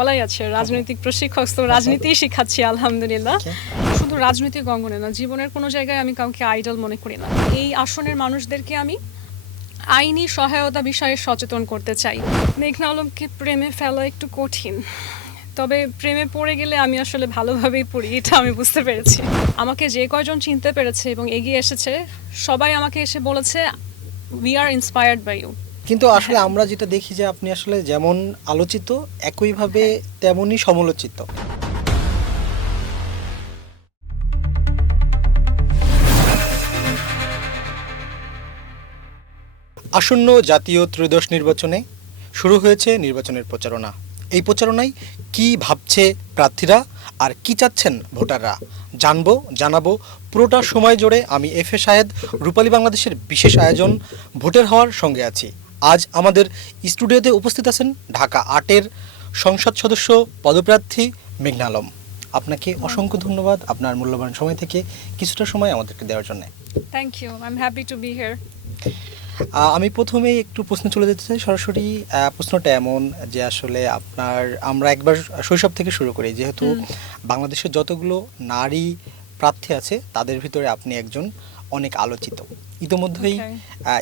বলাই আছে রাজনৈতিক প্রশিক্ষক, তো রাজনীতিই শিখাচ্ছি আলহামদুলিল্লাহ। শুধু রাজনৈতিক অঙ্গনে না, জীবনের কোনো জায়গায় আমি কাউকে আইডল মনে করি না। এই আসনের মানুষদেরকে আমি আইনি সহায়তা বিষয়ে সচেতন করতে চাই। মেঘনা আলমকে প্রেমে ফেলা একটু কঠিন, তবে প্রেমে পড়ে গেলে আমি আসলে ভালোভাবেই পড়ি, এটা আমি বুঝতে পেরেছি। আমাকে যে কয়জন চিনতে পেরেছে এবং এগিয়ে এসেছে, সবাই আমাকে এসে বলেছে we are inspired by you. কিন্তু আসলে আমরা যেটা দেখি যে আপনি আসলে যেমন আলোচিত একইভাবে তেমনই সমালোচিত। আসন্ন জাতীয় ত্রয়োদশ নির্বাচনে শুরু হয়েছে নির্বাচনের প্রচারণা। এই প্রচারণায় কি ভাবছে প্রার্থীরা আর কি চাচ্ছেন ভোটাররা জানাবো পুরোটা সময় জুড়ে। আমি এফ এ শাহেদ, রূপালী বাংলাদেশের বিশেষ আয়োজন ভোটের হওয়ার সঙ্গে আছি। আজ আমাদের স্টুডিওতে উপস্থিত আছেন ঢাকা ৮-এর সংসদ সদস্য পদপ্রার্থী মেঘনা আলম। আপনাকে অসংখ্য ধন্যবাদ আপনার মূল্যবান সময় থেকে কিছুটা সময় আমাদেরকে দেওয়ার জন্য। Thank you, I am happy to be here. আমি প্রথমেই একটু প্রশ্ন চলে যেতে চাই সরাসরি। প্রশ্নটা এমন যে আসলে আমরা একবার শৈশব থেকে শুরু করি, যেহেতু বাংলাদেশের যতগুলো নারী প্রার্থী আছে তাদের ভিতরে আপনি একজন অনেক আলোচিত।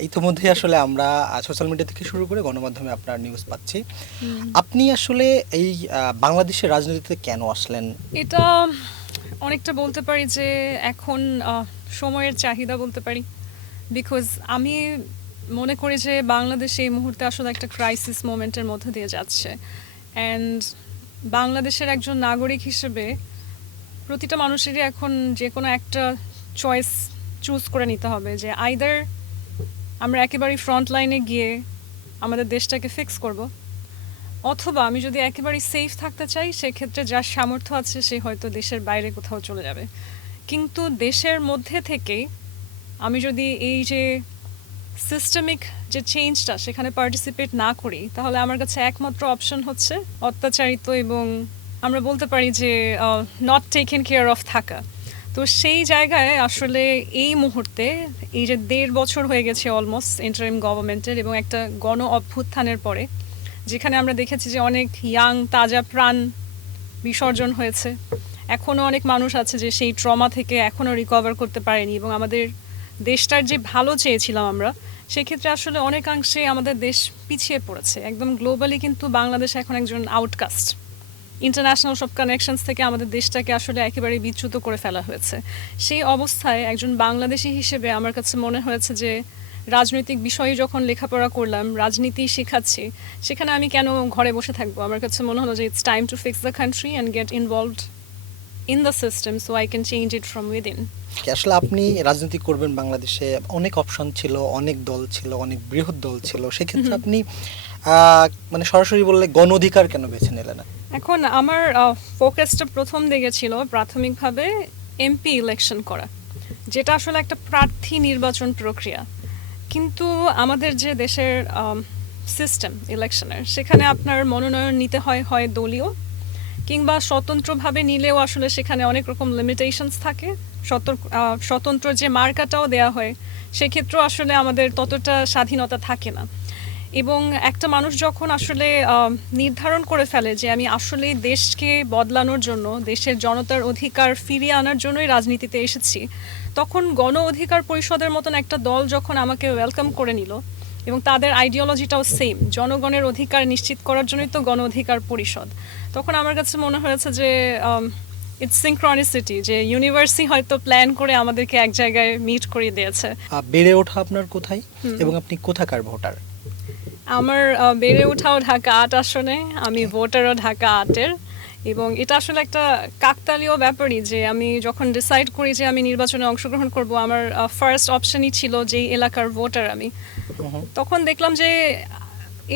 ইতোমধ্যেই আসলে আমরা সোশ্যাল মিডিয়া থেকে শুরু করে গণমাধ্যমে আপনার নিউজ পাচ্ছি। আপনি আসলে এই বাংলাদেশের রাজনীতিতে কেন আসলেন? এটা অনেকটা বলতে পারি যে এখন সময়ের চাহিদা বলতে পারি, বিকজ আমি মনে করি যে বাংলাদেশ এই মুহূর্তে আসলে একটা ক্রাইসিস মোমেন্টের মধ্যে দিয়ে যাচ্ছে। অ্যান্ড বাংলাদেশের একজন নাগরিক হিসেবে প্রতিটা মানুষেরই এখন যে কোনো একটা চয়েস চুজ করে নিতে হবে, যে আইদার আমরা একেবারেই ফ্রন্ট লাইনে গিয়ে আমাদের দেশটাকে ফিক্স করব, অথবা আমি যদি একেবারেই সেফ থাকতে চাই, সেক্ষেত্রে যার সামর্থ্য আছে সে হয়তো দেশের বাইরে কোথাও চলে যাবে। কিন্তু দেশের মধ্যে থেকেই আমি যদি এই যে সিস্টেমিক যে চেঞ্জটা সেখানে পার্টিসিপেট না করি, তাহলে আমার কাছে একমাত্র অপশন হচ্ছে অত্যাচারিত এবং আমরা বলতে পারি যে নট টেকেন কেয়ার অফ থাকা। তো সেই জায়গায় আসলে এই মুহূর্তে এই যে ১.৫ বছর হয়ে গেছে অলমোস্ট ইন্টারিম গভর্নমেন্টের, এবং একটা গণ অভ্যুত্থানের পরে যেখানে আমরা দেখেছি যে অনেক ইয়াং তাজা প্রাণ বিসর্জন হয়েছে, এখনও অনেক মানুষ আছে যে সেই ট্রমা থেকে এখনও রিকভার করতে পারেনি, এবং আমাদের দেশটার যে ভালো চেয়েছিলাম আমরা, সেক্ষেত্রে আসলে অনেকাংশে আমাদের দেশ পিছিয়ে পড়েছে একদম গ্লোবালি। কিন্তু বাংলাদেশ এখন একজন আউটকাস্ট, ইন্টারন্যাশনাল সব কানেকশনস থেকে আমাদের দেশটাকে আসলে একেবারে বিচ্যুত করে ফেলা হয়েছে। সেই অবস্থায় একজন বাংলাদেশি হিসেবে আমার কাছে মনে হয়েছে যে রাজনৈতিক বিষয়ে যখন লেখাপড়া করলাম, রাজনীতি শেখাচ্ছি, সেখানে আমি কেন ঘরে বসে থাকবো। আমার কাছে মনে হলো যে it's time to fix the country and get involved in the system so I can change it from within. আসলে আপনি রাজনীতি করবেন বাংলাদেশে, অনেক অপশন ছিল, অনেক দল ছিল, অনেক বৃহৎ দল ছিল, সেক্ষেত্রে আপনি মানে সরাসরি বললে গণ অধিকার কেন বেছে নিলেন? এখন আমার ফোকাসটা প্রথম দিকে ছিল প্রাথমিকভাবে এমপি ইলেকশন করা, যেটা আসলে একটা প্রার্থী নির্বাচন প্রক্রিয়া। কিন্তু আমাদের যে দেশের সিস্টেম ইলেকশনের, সেখানে আপনার মনোনয়ন নিতে হয় দলীয় কিংবা স্বতন্ত্রভাবে নিলেও আসলে সেখানে অনেক রকম লিমিটেশনস থাকে। স্বতন্ত্র যে মার্কাটাও দেওয়া হয়, সেক্ষেত্রেও আসলে আমাদের ততটা স্বাধীনতা থাকে না। এবং একটা মানুষ যখন আসলে নির্ধারণ করে ফেলে যে আমি আসলে দেশকে বদলানোর জন্য, দেশের জনতার অধিকার ফিরিয়ে আনার জন্যই রাজনীতিতে এসেছি, তখন গণ অধিকার পরিষদের মতন একটা দল যখন আমাকে ওয়েলকাম করে নিল এবং তাদের আইডিওলজিটাও সেম, জনগণের অধিকার নিশ্চিত করার জন্যই তো গণ অধিকার পরিষদ, তখন আমার কাছে মনে হয়েছে যে ইটস সিনক্রনিসিটি, যে ইউনিভার্সই হয়তো প্ল্যান করে আমাদেরকে এক জায়গায় মিট করিয়ে দিয়েছে। বেড়ে ওঠা আপনার কোথায় এবং আপনি কোথাকার ভোটার? আমার বেড়ে ওঠাও ঢাকা ৮ আসনে, আমি ভোটারও ঢাকা ৮-এর। এবং এটা আসলে একটা কাকতালীয় ব্যাপারই যে আমি যখন ডিসাইড করি যে আমি নির্বাচনে অংশগ্রহণ করব, আমার ফার্স্ট অপশনই ছিল যেই এলাকার ভোটার আমি। তখন দেখলাম যে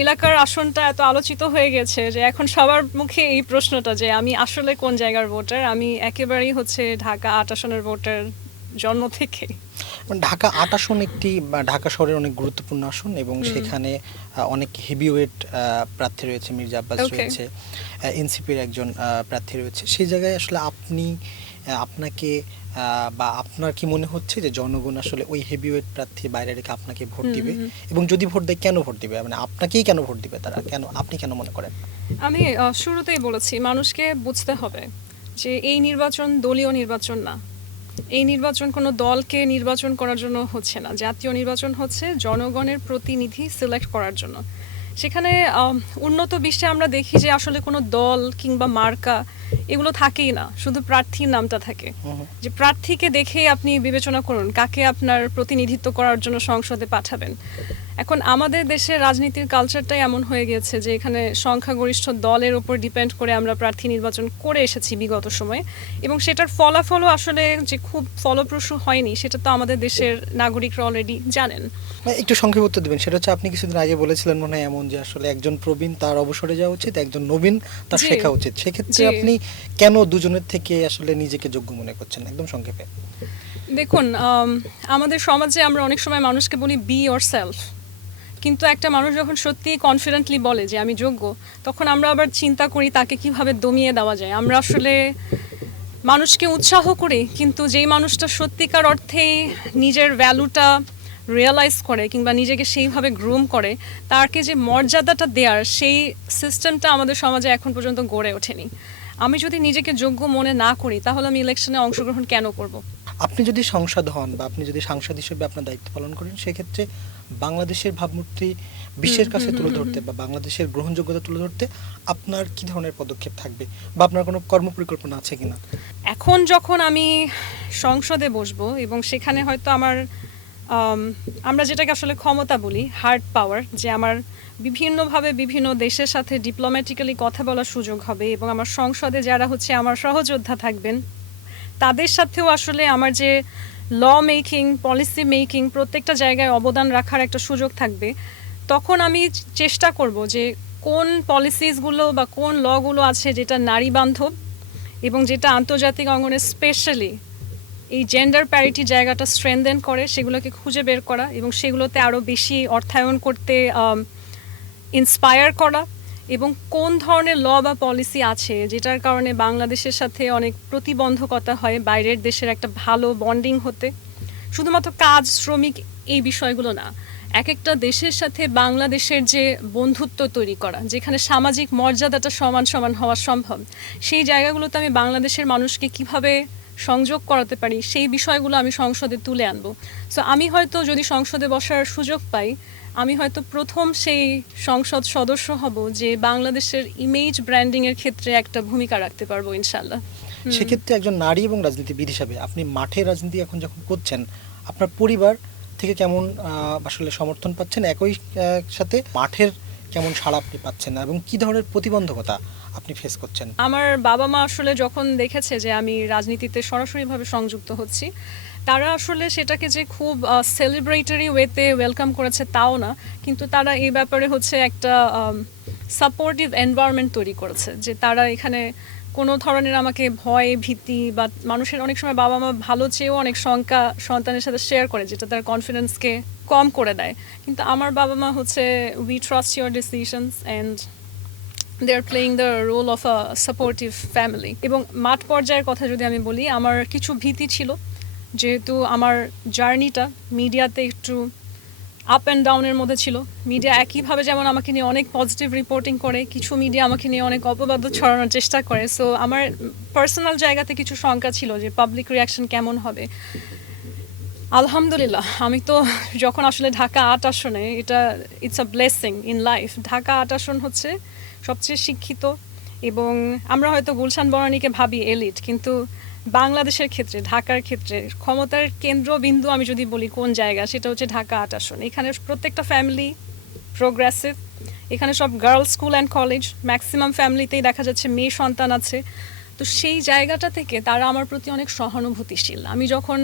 এলাকার আসনটা এত আলোচিত হয়ে গেছে যে এখন সবার মুখে এই প্রশ্নটা যে আমি আসলে কোন জায়গার ভোটার। আমি একেবারেই হচ্ছে ঢাকা ৮ আসনের ভোটার জন্ম থেকে। ঢাকা ৮ আসন একটি ঢাকা শহরের অনেক গুরুত্বপূর্ণ আসন এবং সেখানে অনেক হেভিওয়েট প্রার্থী রয়েছে, মির্জা আব্বাস রয়েছে, এনসিপির একজন প্রার্থী রয়েছে। সেই জায়গায় আসলে আপনি আপনাকে বা আপনার কি মনে হচ্ছে যে জনগণ আসলে ওই হেভিওয়েট প্রার্থী বাইরে রেখে আপনাকে ভোট দিবে, এবং যদি ভোট দেয় কেন ভোট দিবে, মানে আপনাকেই কেন ভোট দিবে তারা, কেন, আপনি কেন মনে করেন? আমি শুরুতেই বলেছি মানুষকে বুঝতে হবে যে এই নির্বাচন দলীয় নির্বাচন না। এই নির্বাচন কোনো দলকে নির্বাচন করার জন্য হচ্ছে না, জাতীয় নির্বাচন হচ্ছে জনগণের প্রতিনিধি সিলেক্ট করার জন্য। সেখানে উন্নত বিশ্বে আমরা দেখি যে আসলে কোনো দল কিংবা মার্কা এগুলো থাকেই না, শুধু প্রার্থীর নামটা থাকে। যে প্রার্থীকে দেখেই আপনি বিবেচনা করুন কাকে আপনার প্রতিনিধিত্ব করার জন্য সংসদে পাঠাবেন। এখন আমাদের দেশের রাজনীতির কালচারটাই এমন হয়ে গেছে যে এখানে সংখ্যাগরিষ্ঠ দলের উপর ডিপেন্ড করে আমরা প্রার্থী নির্বাচন করে এসেছি বিগত সময়ে, এবং সেটার ফলাফলও আসলে যে খুব ফলপ্রসূ হয়নি সেটা তো আমাদের দেশের নাগরিকরা অলরেডি জানেন। একটু সংক্ষেপে উত্তর দেবেন। সেটা হচ্ছে আপনি কিছুদিন আগে বলেছিলেন মনে হয় এমন, যে আসলে একজন প্রবীণ তার অবসরে যাওয়া উচিত, একজন নবীন তার জি। শেখা উচিত। সেক্ষেত্রে জি। আপনি কেন দুজনের থেকে আসলে নিজেকে যোগ্য মনে করছেন, একদম সংক্ষেপে? দেখুন, আমাদের সমাজে আমরা অনেক সময় মানুষকে বলি বি ইয়োর সেলফ, কিন্তু একটা মানুষ যখন সত্যি কনফিডেন্টলি বলে যে আমি যোগ্য, তখন আমরা আবার চিন্তা করি তাকে কিভাবে দমিয়ে দেওয়া যায়। আমরা আসলে মানুষকে উৎসাহ করি, কিন্তু যেই মানুষটা সত্যিকার অর্থেই নিজের ভ্যালুটা রিয়েলাইজ করে কিংবা নিজেকে সেইভাবে গ্রুম করে, তাকে যে মর্যাদাটা দেওয়ার সেই সিস্টেমটা আমাদের সমাজে এখন পর্যন্ত গড়ে ওঠেনি। আমি যদি নিজেকে যোগ্য মনে না করি তাহলে আমি ইলেকশনে অংশগ্রহণ কেন করব? আপনি যদি সংসদ হন বা আপনি যদি সাংসদ হিসেবে আপনার দায়িত্ব পালন করেন, সেক্ষেত্রে বাংলাদেশের ভাবমূর্তি বিশ্বের কাছে তুলে ধরতে বা বাংলাদেশের গ্রহণযোগ্যতা তুলে ধরতে আপনার কি ধরনের পদক্ষেপ থাকবে, বা আপনার কোনো কর্মপরিকল্পনা আছে কিনা? এখন যখন আমি সংসদে বসবো এবং সেখানে হয়তো আমার আমরা যেটাকে আসলে ক্ষমতা বলি, হার্ড পাওয়ার, যে আমার বিভিন্নভাবে বিভিন্ন দেশের সাথে ডিপ্লোম্যাটিক্যালি কথা বলার সুযোগ হবে, এবং আমার সংসদে যারা হচ্ছে আমার সহযোদ্ধা থাকবেন তাদের সাথেও আসলে আমার যে ল মেকিং, পলিসি মেকিং, প্রত্যেকটা জায়গায় অবদান রাখার একটা সুযোগ থাকবে। তখন আমি চেষ্টা করব যে কোন পলিসিসগুলো বা কোন লগুলো আছে যেটা নারী বান্ধব এবং যেটা আন্তর্জাতিক অঙ্গনে স্পেশালি এই জেন্ডার প্যারিটি জায়গাটা স্ট্রেনদেন করে, সেগুলোকে খুঁজে বের করা এবং সেগুলোতে আরও বেশি অর্থায়ন করতে ইন্সপায়ার করা, এবং কোন ধরনের ল বা পলিসি আছে যেটার কারণে বাংলাদেশের সাথে অনেক প্রতিবন্ধকতা হয় বাইরের দেশের একটা ভালো বন্ডিং হতে। শুধুমাত্র কাজ, শ্রমিক, এই বিষয়গুলো না, এক একটা দেশের সাথে বাংলাদেশের যে বন্ধুত্ব তৈরি করা, যেখানে সামাজিক মর্যাদাটা সমান সমান হওয়া সম্ভব, সেই জায়গাগুলোতে আমি বাংলাদেশের মানুষকে কিভাবে সংযোগ করাতে পারি সেই বিষয়গুলো আমি সংসদে তুলে আনবো। সো আমি হয়তো যদি সংসদে বসার সুযোগ পাই, আমি হয়তো প্রথম সেই সংসদ সদস্য হব যে বাংলাদেশের ইমেজ ব্র্যান্ডিংয়ের ক্ষেত্রে একটা ভূমিকা রাখতে পারবো ইনশাল্লাহ। সেক্ষেত্রে একজন নারী এবং রাজনীতিবিদ হিসাবে আপনি মাঠে রাজনীতি এখন যখন করছেন, আপনার পরিবার থেকে কেমন আসলে সমর্থন পাচ্ছেন, একই সাথে মাঠের কেমন সাড়া আপনি পাচ্ছেন, এবং কি ধরনের প্রতিবন্ধকতা আপনি ফেস করছেন? আমার বাবা মা আসলে যখন দেখেছে যে আমি রাজনীতিতে সরাসরিভাবে সংযুক্ত হচ্ছি, তারা আসলে সেটাকে যে খুব সেলিব্রেটরি ওয়েতে ওয়েলকাম করেছে তাও না, কিন্তু তারা এই ব্যাপারে হচ্ছে একটা সাপোর্টিভ এনভায়রনমেন্ট তৈরি করেছে, যে তারা এখানে কোনো ধরনের আমাকে ভয়, ভীতি, বা মানুষের অনেক সময় বাবা মা ভালো চেয়েও অনেক শঙ্কা সন্তানের সাথে শেয়ার করে যেটা তার কনফিডেন্সকে কম করে দেয়, কিন্তু আমার বাবা মা হচ্ছে we trust your decisions and they are playing the role of a supportive family. এবং মাঠ পর্যায়ের কথা যদি আমি বলি, আমার কিছু ভীতি ছিল, যেহেতু আমার জার্নিটা মিডিয়াতে একটু আপ অ্যান্ড ডাউনের মধ্যে ছিল। মিডিয়া একইভাবে যেমন আমাকে নিয়ে অনেক পজিটিভ রিপোর্টিং করে, কিছু মিডিয়া আমাকে নিয়ে অনেক অপবাদ ছড়ানোর চেষ্টা করে। সো আমার পার্সোনাল জায়গাতে কিছু শঙ্কা ছিল যে পাবলিক রিয়াকশন কেমন হবে। আলহামদুলিল্লাহ, আমি তো যখন আসলে ঢাকা ৮ আসনে, এটা it's a blessing in life. Dhaka ৮ আসন হচ্ছে সবচেয়ে শিক্ষিত, এবং আমরা হয়তো গুলশান বনানীকে ভাবি এলিট, কিন্তু বাংলাদেশের ক্ষেত্রে, ঢাকার ক্ষেত্রে ক্ষমতার কেন্দ্রবিন্দু আমি যদি বলি কোন জায়গা, সেটা হচ্ছে ঢাকা ৮ আসন। এখানে প্রত্যেকটা ফ্যামিলি প্রোগ্রেসিভ, এখানে সব girls school and college, maximum ফ্যামিলিতেই দেখা যাচ্ছে মেয়ে সন্তান আছে। তো সেই জায়গাটা থেকে তারা আমার প্রতি অনেক সহানুভূতিশীল। আমি যখন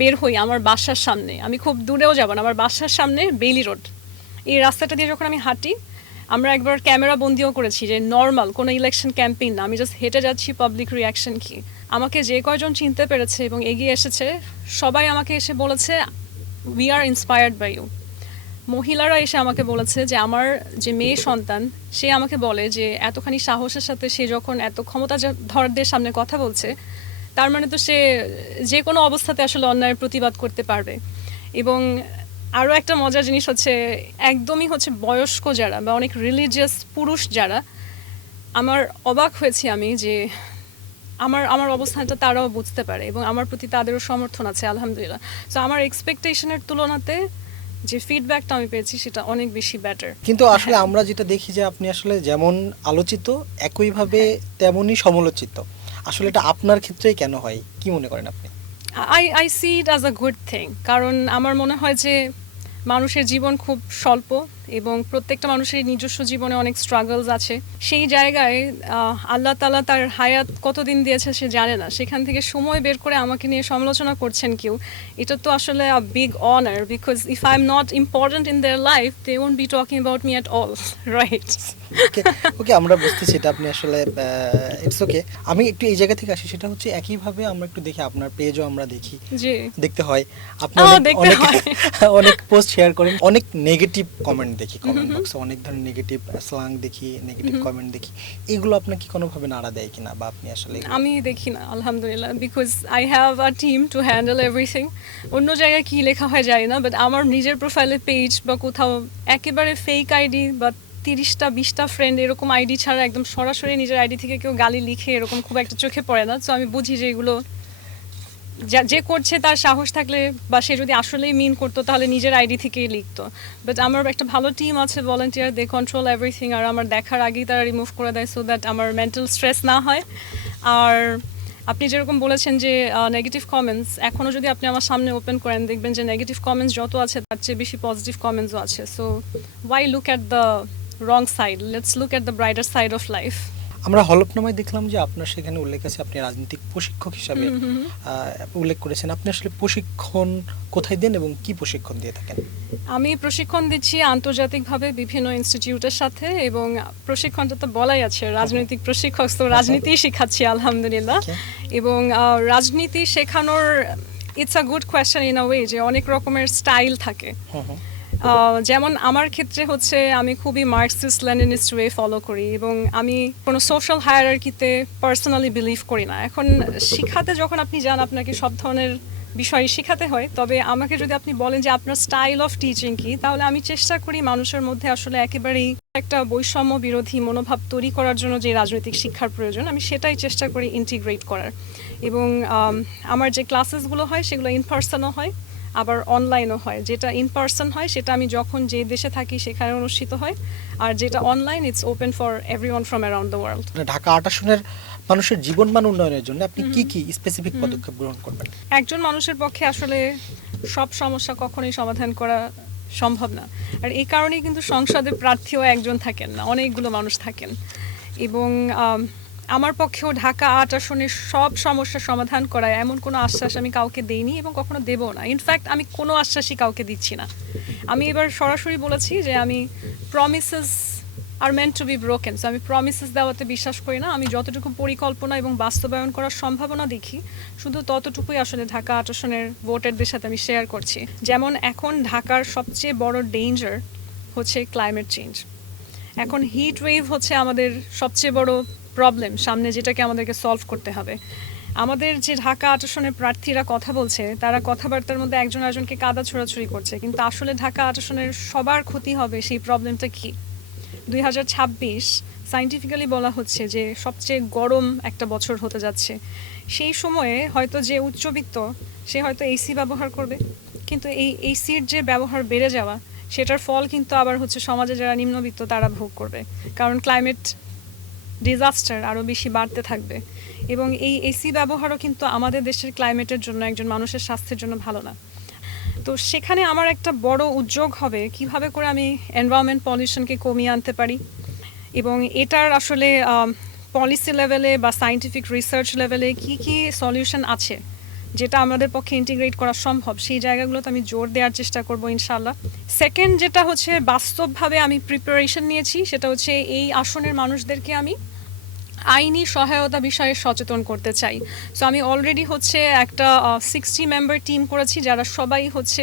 বের হই আমার বাসার সামনে, আমি খুব দূরেও যাব না, আমার বাসার সামনে বেইলি রোড, এই রাস্তাটা দিয়ে যখন আমি হাঁটি, আমরা একবার ক্যামেরা বন্দিও করেছি যে নর্মাল কোনো ইলেকশন ক্যাম্পেইন না, আমি জাস্ট হেঁটে যাচ্ছি, পাবলিক রিয়াকশন কি। আমাকে যে কয়জন চিনতে পেরেছে এবং এগিয়ে এসেছে, সবাই আমাকে এসে বলেছে we are inspired by you. মহিলারা এসে আমাকে বলেছে যে আমার যে মেয়ে সন্তান, সে আমাকে বলে যে এতখানি সাহসের সাথে সে যখন এত ক্ষমতাধরদের সামনে কথা বলছে, তার মানে তো সে যে কোনো অবস্থাতে আসলে অন্যায়ের প্রতিবাদ করতে পারবে। এবং আরও একটা মজার জিনিস হচ্ছে, একদমই হচ্ছে বয়স্ক যারা বা অনেক রিলিজিয়াস পুরুষ যারা, আমার অবাক হয়েছি আমি যে আমার আমার অবস্থানটা তারাও বুঝতে পারে এবং আমার প্রতি তাদেরও সমর্থন আছে আলহামদুলিল্লাহ। সো আমার এক্সপেকটেশনের তুলনাতে যে ফিডব্যাকটা আমি পেয়েছি সেটা অনেক বেশি বেটার। কিন্তু আসলে আমরা যেটা দেখি যে আপনি আসলে যেমন আলোচিত একইভাবে তেমনই সমালোচিত। আসলে এটা আপনার ক্ষেত্রেই কেন হয়, কি মনে করেন আপনি? I see it as a good thing, কারণ আমার মনে হয় যে মানুষের জীবন খুব স্বল্প এবং প্রত্যেকটা মানুষের নিজস্ব জীবনে অনেক স্ট্রাগলস আছে। সেই জায়গায় আল্লাহ তাআলা তার হায়াত কতদিন দিয়েছে সে জানে না, সেখান থেকে সময় বের করে আমাকে নিয়ে সমালোচনা করছেন কেউ, এটা তো আসলে a big honour, because if I am not important in their life they won't be talking about me at all, right? Okay, okay, আমরা বুঝতেছি এটা আপনি আসলে ইটস ওকে। আমি একটু এই জায়গা থেকে আসি, সেটা হচ্ছে একইভাবে আমরা একটু দেখি আপনার পেজও আমরা দেখি, জি, দেখতে হয় আপনি দেখতে অনেক হয়। অনেক পোস্ট শেয়ার করেন, অনেক নেগেটিভ কমেন্ট দেখি, কমেন্ট বক্সে অনেক ধরনের নেগেটিভ স্ল্যাং দেখি, নেগেটিভ কমেন্ট দেখি, এগুলো আপনাকে কোনোভাবে নাড়া দেয় কিনা বা আপনি আসলে আমি দেখি না আলহামদুলিল্লাহ, because I have a team to handle everything. অন্য জায়গায় কী লেখা হয় জানি না, বাট আমার নিজের প্রোফাইলে পেজ বা কোথাও একেবারে ফেক আইডি বা 30টা 20টা ফ্রেন্ড এরকম আইডি ছাড়া একদম সরাসরি নিজের আইডি থেকে কেউ গালি লিখে এরকম খুব একটা চোখে পড়ে না। সো আমি বুঝি যে এগুলো যে করছে তার সাহস থাকলে বা সে যদি আসলেই মিন করতো তাহলে নিজের আইডি থেকেই লিখতো। বাট আমার একটা ভালো টিম আছে, ভলান্টিয়ার, দে কন্ট্রোল এভরিথিং, আর আমার দেখার আগেই তারা রিমুভ করে দেয় সো দ্যাট আমার মেন্টাল স্ট্রেস না হয়। আর আপনি যেরকম বলেছেন যে নেগেটিভ কমেন্টস, এখনও যদি আপনি আমার সামনে ওপেন করেন দেখবেন যে নেগেটিভ কমেন্টস যত আছে তার চেয়ে বেশি পজিটিভ কমেন্টসও আছে। So why look at the wrong side, let's look at the brighter side of life. আমরা হলফনামায় দেখলাম যে আপনার সেখানে উল্লেখ আছে আপনি রাজনৈতিক প্রশিক্ষক হিসাবে উল্লেখ করেছেন। আপনি আসলে প্রশিক্ষণ কোথায় দেন এবং কি প্রশিক্ষণ দিয়ে থাকেন? আমি প্রশিক্ষণ দিচ্ছি আন্তর্জাতিকভাবে বিভিন্ন ইনস্টিটিউটের সাথে, এবং প্রশিক্ষণটা তো বলাই আছে রাজনৈতিক প্রশিক্ষক, তো রাজনীতি শেখাচ্ছি আলহামদুলিল্লাহ। Okay. এবং রাজনীতি শেখানোর it's a good question in a way যে অনেক রকমের স্টাইল থাকে। হুম হুম। যেমন আমার ক্ষেত্রে হচ্ছে আমি খুবই মার্কসিস্ট লেনিনিস্ট ওয়ে ফলো করি এবং আমি কোনো সোশ্যাল হায়ারার্কিতে পার্সোনালি বিলিভ করি না। এখন শিখাতে যখন আপনি যান আপনাকে সব ধরনের বিষয় শেখাতে হয়, তবে আমাকে যদি আপনি বলেন যে আপনার স্টাইল অফ টিচিং কি, তাহলে আমি চেষ্টা করি মানুষের মধ্যে আসলে একেবারেই একটা বৈষম্য বিরোধী মনোভাব তৈরি করার জন্য যে রাজনৈতিক শিক্ষার প্রয়োজন আমি সেটাই চেষ্টা করি ইন্টিগ্রেট করার। এবং আমার যে ক্লাসেসগুলো হয় সেগুলো ইন পার্সনও হয়, আবার অনলাইনও হয়। যেটা ইন পার্সন হয় সেটা আমি যখন যে দেশে থাকি সেখানে অনুষ্ঠিত হয়, আর যেটা online it's open for everyone from around the world. Dhaka ৮ আসনের মানুষের জীবনমান উন্নয়নের জন্য আপনি কি কি স্পেসিফিক পদক্ষেপ গ্রহণ করবেন? একজন মানুষের পক্ষে আসলে সব সমস্যা কখনোই সমাধান করা সম্ভব না, আর এই কারণেই কিন্তু সংসদে প্রার্থীও একজন থাকেন না, অনেকগুলো মানুষ থাকেন। এবং আমার পক্ষেও ঢাকা ৮ আসনের সব সমস্যার সমাধান করা এমন কোনো আশ্বাস আমি কাউকে দেইনি এবং কখনো দেবও না। ইনফ্যাক্ট আমি কোনো আশ্বাসই কাউকে দিচ্ছি না। আমি এবার সরাসরি বলেছি যে আমি promises are meant to be broken, so আমি প্রমিসেস দেওয়াতে বিশ্বাস করি না। আমি যতটুকু পরিকল্পনা এবং বাস্তবায়ন করার সম্ভাবনা দেখি শুধু ততটুকুই আসলে ঢাকা ৮ আসনের ভোটারদের সাথে আমি শেয়ার করছি। যেমন এখন ঢাকার সবচেয়ে বড় ডেঞ্জার হচ্ছে ক্লাইমেট চেঞ্জ। এখন হিট ওয়েভ হচ্ছে আমাদের সবচেয়ে বড় প্রবলেম সামনে, যেটাকে আমাদেরকে সলভ করতে হবে। আমাদের যে ঢাকা ৮ আসনের প্রার্থীরা কথা বলছে তারা কথাবার্তার মধ্যে একজন আরেকজনকে কাদা ছোড়াছুড়ি করছে, কিন্তু আসলে ঢাকা ৮ আসনের সবার ক্ষতি হবে সেই প্রবলেমটা কি? 2026 সায়েন্টিফিক্যালি বলা হচ্ছে যে সবচেয়ে গরম একটা বছর হতে যাচ্ছে। সেই সময়ে হয়তো যে উচ্চবিত্ত সে হয়তো এসি ব্যবহার করবে, কিন্তু এই এসির যে ব্যবহার বেড়ে যাওয়া সেটার ফল কিন্তু আবার হচ্ছে সমাজে যারা নিম্নবিত্ত তারা ভোগ করবে, কারণ ক্লাইমেট ডিজাস্টার আরও বেশি বাড়তে থাকবে। এবং এই এসি ব্যবহারও কিন্তু আমাদের দেশের ক্লাইমেটের জন্য, একজন মানুষের স্বাস্থ্যের জন্য ভালো না। তো সেখানে আমার একটা বড় উদ্যোগ হবে কিভাবে করে আমি এনভায়রনমেন্ট পলিউশনকে কমিয়ে আনতে পারি, এবং এটার আসলে পলিসি লেভেলে বা সায়েন্টিফিক রিসার্চ লেভেলে কি কি সলিউশন আছে যেটা আমাদের পক্ষে ইন্টিগ্রেট করা সম্ভব, সেই জায়গাগুলোতে আমি জোর দেওয়ার চেষ্টা করব ইনশাআল্লাহ। সেকেন্ড যেটা হচ্ছে বাস্তবভাবে আমি প্রিপারেশন নিয়েছি সেটা হচ্ছে এই আসনের মানুষদেরকে আমি আইনি সহায়তা বিষয়ে সচেতন করতে চাই। সো আমি অলরেডি হচ্ছে একটা 60 মেম্বার টিম করেছি যারা সবাই হচ্ছে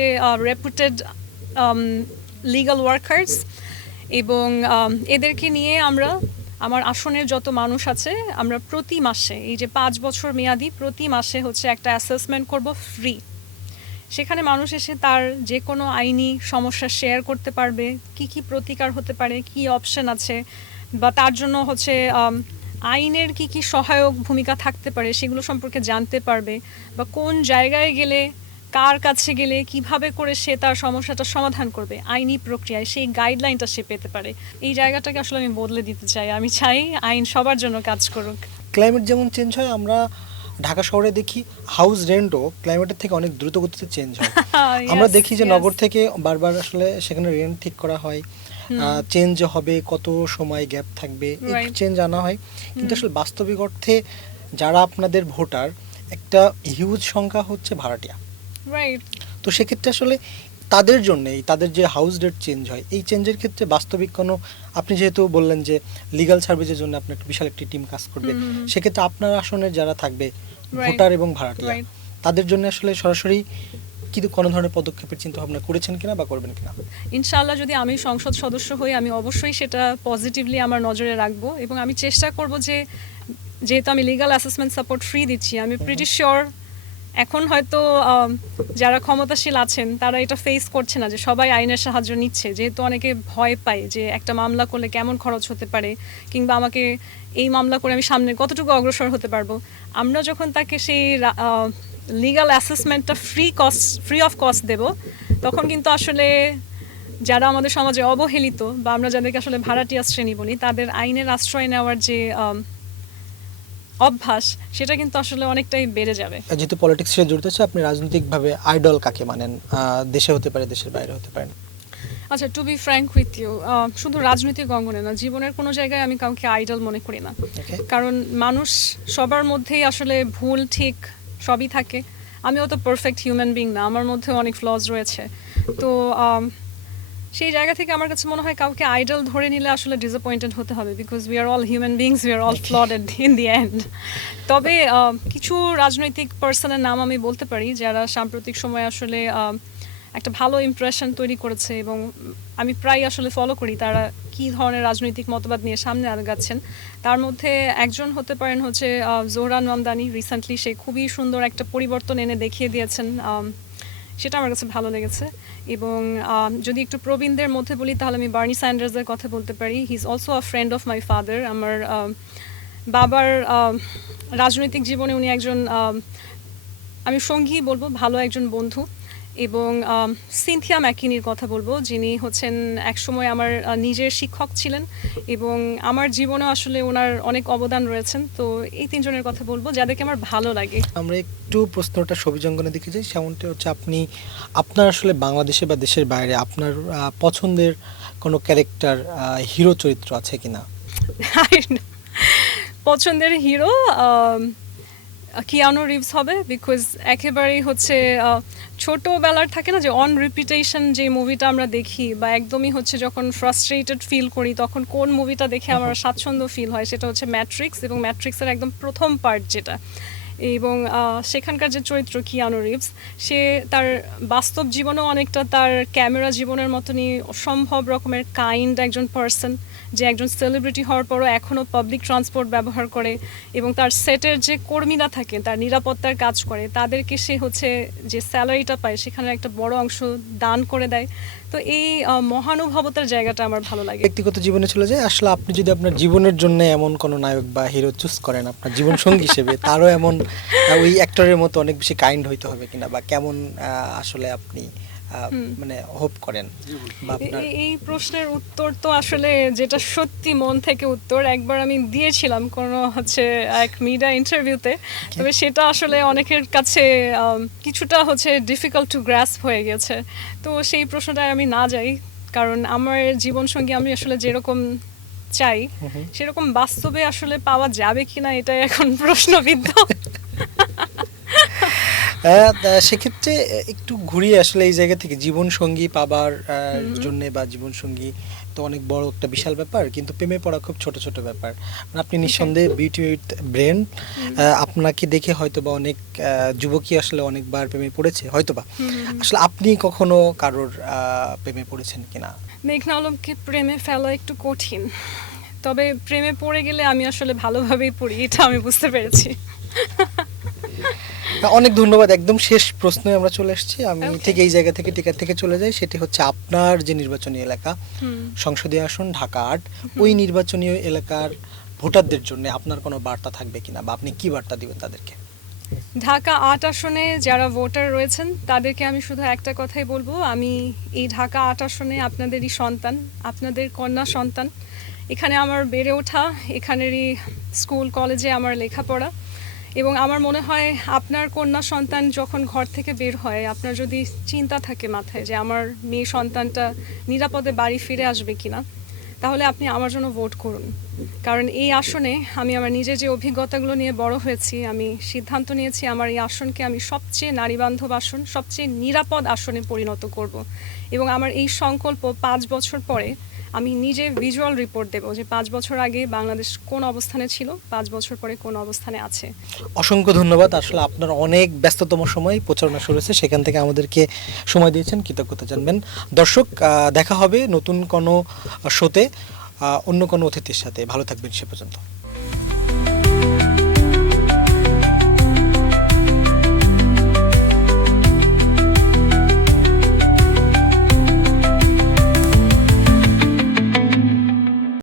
রেপুটেড লিগ্যাল ওয়ার্কার্স, এবং এদেরকে নিয়ে আমরা আমার আসনের যত মানুষ আছে আমরা প্রতি মাসে, এই যে 5 বছর মেয়াদি, প্রতি মাসে হচ্ছে একটা অ্যাসেসমেন্ট করব ফ্রি। সেখানে মানুষ এসে তার যে কোনো আইনি সমস্যা শেয়ার করতে পারবে, কি কি প্রতিকার হতে পারে, কি অপশন আছে, বা তার জন্য হচ্ছে আইনের কি কি সহায়ক ভূমিকা থাকতে পারে সেগুলো সম্পর্কে জানতে পারবে, বা কোন জায়গায় গেলে, কার কাছে গেলে কিভাবে করে সে তার সমস্যাটা সমাধান করবে আইনি প্রক্রিয়ায়, সেই গাইডলাইনটা সে পেতে পারে। এই জায়গাটাকে আসলে আমি বদলে দিতে চাই। আমি চাই আইন সবার জন্য কাজ করুক। ক্লাইমেট যেমন চেঞ্জ হয়, আমরা ঢাকা শহরে দেখি হাউস রেন্টও ক্লাইমেটের থেকে অনেক দ্রুত গতিতে চেঞ্জ হয়। আমরা Yes, দেখি যে yes. নগর থেকে বারবার আসলে সেখানে রেন্ট ঠিক করা হয়, চেঞ্জ হবে, কত সময় গ্যাপ থাকবে, Right. চেঞ্জ আনা হয়, কিন্তু আসলে বাস্তবিক অর্থে যারা আপনাদের ভোটার, একটা হিউজ সংখ্যা হচ্ছে ভাড়াটিয়া। রাইট। তো সেক্ষেত্রে আসলে তাদের জন্যেই, তাদের যে হাউস রেট চেঞ্জ হয়, এই চেঞ্জের ক্ষেত্রে বাস্তবিক কোনো, আপনি যেহেতু বললেন যে লিগ্যাল সার্ভিসের জন্য আপনার একটা বিশাল একটি টিম কাজ করবে, সেক্ষেত্রে আপনার আসনের যারা থাকবে ভোটার এবং ভাড়াটিয়া, Right. তাদের জন্য আসলে সরাসরি কিন্তু কোনো ধরনের পদক্ষেপের চিন্তা ভাবনা করেছেন কিনা বা করবেন কিনা? ইনশাআল্লাহ যদি আমি সংসদ সদস্য হই, আমি অবশ্যই সেটা পজিটিভলি আমার নজরে রাখবো, এবং আমি চেষ্টা করব যে, যেহেতু আমি লিগ্যাল অ্যাসেসমেন্ট সাপোর্ট ফ্রি দিচ্ছি, আমি প্রিটি শিওর এখন হয়তো যারা ক্ষমতাশীল আছেন তারা এটা ফেস করছে না যে সবাই আইনের সাহায্য নিচ্ছে, যেহেতু অনেকে ভয় পায় যে একটা মামলা করলে কেমন খরচ হতে পারে, কিংবা আমাকে এই মামলা করে আমি সামনে কতটুকু অগ্রসর হতে পারবো। আমরা যখন তাকে সেই লিগ্যাল অ্যাসেসমেন্টটা ফ্রি অফ কস্ট দেব, তখন কিন্তু আসলে যারা আমাদের সমাজে অবহেলিত, বা আমরা যাদেরকে আসলে ভাড়াটিয়া শ্রেণী বলি, তাদের আইনের আশ্রয় নেওয়ার যে অভ্যাস, সেটা কিন্তু আসলে অনেকটাই বেড়ে যাবে। যেহেতু পলিটিক্স সাথে জড়িত আছে, আপনি রাজনৈতিকভাবে আইডল কাকে মানেন? দেশে হতে পারে, দেশের বাইরে হতে পারেন। আচ্ছা, to be frank with you, শুধু রাজনৈতিক অঙ্গনে না, জীবনের কোনো জায়গায় আমি কাউকে আইডল মনে করি না। Okay. কারণ মানুষ সবার মধ্যেই আসলে ভুল ঠিক সবই থাকে। আমিও তো পারফেক্ট হিউম্যান বিং না, আমার মধ্যেও অনেক ফ্লজ রয়েছে। তো সেই জায়গা থেকে আমার কাছে মনে হয় কাউকে আইডল ধরে নিলে আসলে ডিসঅ্যাপয়েন্টেড হতে হবে, because we are all human beings, we are all flood in the end. তবে কিছু রাজনৈতিক পার্সনের নাম আমি বলতে পারি যারা সাম্প্রতিক সময়ে আসলে একটা ভালো ইমপ্রেশন তৈরি করেছে, এবং আমি প্রায় আসলে ফলো করি তারা কী ধরনের রাজনৈতিক মতবাদ নিয়ে সামনে আগাচ্ছেন। তার মধ্যে একজন হতে পারেন হচ্ছে জোহরান মামদানি। রিসেন্টলি সে খুবই সুন্দর একটা পরিবর্তন এনে দেখিয়ে দিয়েছেন, সেটা আমার কাছে ভালো লেগেছে। এবং যদি একটু প্রবীণদের মধ্যে বলি, তাহলে আমি বার্নি স্যান্ডার্সের কথা বলতে পারি। He is also a friend of my father. আমার বাবার রাজনৈতিক জীবনে উনি একজন, আমি সঙ্গী বলবো, ভালো একজন বন্ধু। এবং সিনথিয়া ম্যাকিনির কথা বলবো, যিনি হচ্ছেন একসময় আমার নিজের শিক্ষক ছিলেন, এবং আমার জীবনেও আসলে ওনার অনেক অবদান রয়েছেন। তো এই তিনজনের কথা বলবো যাদেরকে আমার ভালো লাগে। আমরা একটু প্রশ্নটা সবিজঙ্গনে দিকে যাই। সেমনটি হচ্ছে, আপনি আপনার আসলে বাংলাদেশে বা দেশের বাইরে আপনার পছন্দের কোনো ক্যারেক্টার, হিরো চরিত্র আছে কিনা? পছন্দের হিরো কিয়ানো রিভস হবে, বিকজ একেবারেই হচ্ছে ছোটোবেলার থাকে না যে অন রিপিটেশন যে মুভিটা আমরা দেখি, বা একদমই হচ্ছে যখন ফ্রাস্ট্রেটেড ফিল করি তখন কোন মুভিটা দেখে আমার স্বাচ্ছন্দ্য ফিল হয়, সেটা হচ্ছে ম্যাট্রিক্স, এবং ম্যাট্রিক্সের একদম প্রথম পার্ট যেটা। এবং সেখানকার যে চরিত্র কিয়ানো রিভস, সে তার বাস্তব জীবনেও অনেকটা তার ক্যামেরা জীবনের মতনই অসম্ভব রকমের কাইন্ড একজন পার্সন, যে একজন সেলিব্রিটি হওয়ার পরও এখনও পাবলিক ট্রান্সপোর্ট ব্যবহার করে, এবং তার সেটের যে কর্মীরা থাকে, তার নিরাপত্তার কাজ করে, তাদেরকে সে হচ্ছে যে স্যালারিটা পায় সেখানে একটা বড় অংশ দান করে দেয়। তো এই মহানুভবতার জায়গাটা আমার ভালো লাগে। ব্যক্তিগত জীবনে চলে যায়, আসলে আপনি যদি আপনার জীবনের জন্য এমন কোনো নায়ক বা হিরো চুজ করেন আপনার জীবন সঙ্গী হিসেবে, তারও এমন ওই অ্যাক্টরের মতো অনেক বেশি কাইন্ড হইতে হবে কিনা, বা কেমন আসলে আপনি মানে হোপ করেন, বা আপনার? এই প্রশ্নের উত্তর তো আসলে যেটা সত্যি মন থেকে উত্তর, একবার আমি দিয়েছিলাম কোনো হচ্ছে এক মিডিয়া ইন্টারভিউতে, তবে সেটা আসলে অনেকের কাছে কিছুটা হচ্ছে ডিফিকাল্ট টু গ্রাস্প হয়ে গেছে। তো সেই প্রশ্নটায় আমি না যাই, কারণ আমার জীবনসঙ্গী আমি আসলে যেরকম চাই সেরকম বাস্তবে আসলে পাওয়া যাবে কিনা এটাই এখন প্রশ্নবিদ্ধ। সেক্ষেত্রে একটু ঘুরিয়ে আসলে এই জায়গা থেকে জীবন সঙ্গী পাবার জন্য, বা জীবন সঙ্গী তো অনেক বড় একটা বিশাল ব্যাপার, কিন্তু প্রেমে পড়া খুব ছোট ছোট ব্যাপার। মানে আপনি নিঃসন্দেহে বিউটি উইথ ব্রেন, আপনাকে দেখে হয়তো বা অনেক যুবকই আসলে অনেকবার প্রেমে পড়েছে হয়তো বা। আসলে আপনি কখনো কারোর প্রেমে পড়েছেন কিনা? মেঘনা আলমকে প্রেমে ফেলা একটু কঠিন, তবে প্রেমে পড়ে গেলে আমি আসলে ভালোভাবেই পড়ি, এটা আমি বুঝতে পেরেছি। অনেক ধন্যবাদ। একদম শেষ প্রশ্নে আমরা চলে এসেছি। আমি Okay. ঠিক এই জায়গা থেকে টিকা থেকে চলে যাই। সেটি হচ্ছে আপনার যে নির্বাচনী এলাকা, হুম। সংসদীয় আসন ঢাকা ৮, ওই নির্বাচনী এলাকার ভোটারদের জন্য আপনার কোনো বার্তা থাকবে কিনা, বা আপনি কি বার্তা দিবেন তাদেরকে? ঢাকা ৮ আসনে যারা ভোটার রয়েছেন তাদেরকে আমি শুধু একটা কথাই বলবো, আমি এই ঢাকা ৮ আসনে আপনাদেরই সন্তান, আপনাদের কন্যা সন্তান। এখানে আমার বেড়ে ওঠা, এখানেরই স্কুল কলেজে আমার লেখাপড়া, এবং আমার মনে হয় আপনার কন্যা সন্তান যখন ঘর থেকে বের হয়, আপনার যদি চিন্তা থাকে মাথায় যে আমার মেয়ে সন্তানটা নিরাপদে বাড়ি ফিরে আসবে কিনা, তাহলে আপনি আমার জন্য ভোট করুন। কারণ এই আসনে আমি আমার নিজের যে অভিজ্ঞতাগুলো নিয়ে বড় হয়েছি, আমি সিদ্ধান্ত নিয়েছি আমার এই আসনকে আমি সবচেয়ে নারীবান্ধব আসন, সবচেয়ে নিরাপদ আসনে পরিণত করব। এবং আমার এই সংকল্প 5 বছর পরে আমি নিজে ভিজুয়াল রিপোর্ট দেব যে 5 বছর আগে বাংলাদেশ কোন অবস্থানে ছিল, 5 বছর পরে কোন অবস্থানে আছে। অসংখ্য ধন্যবাদ। আসলে আপনার অনেক ব্যস্ততম সময় প্রচারণা শুরু হয়েছে, সেখান থেকে আমাদেরকে সময় দিয়েছেন, কৃতজ্ঞতা জানবেন। দর্শক, দেখা হবে নতুন কোনো শোতে অন্য কোনো অতিথির সাথে। ভালো থাকবেন সে পর্যন্ত।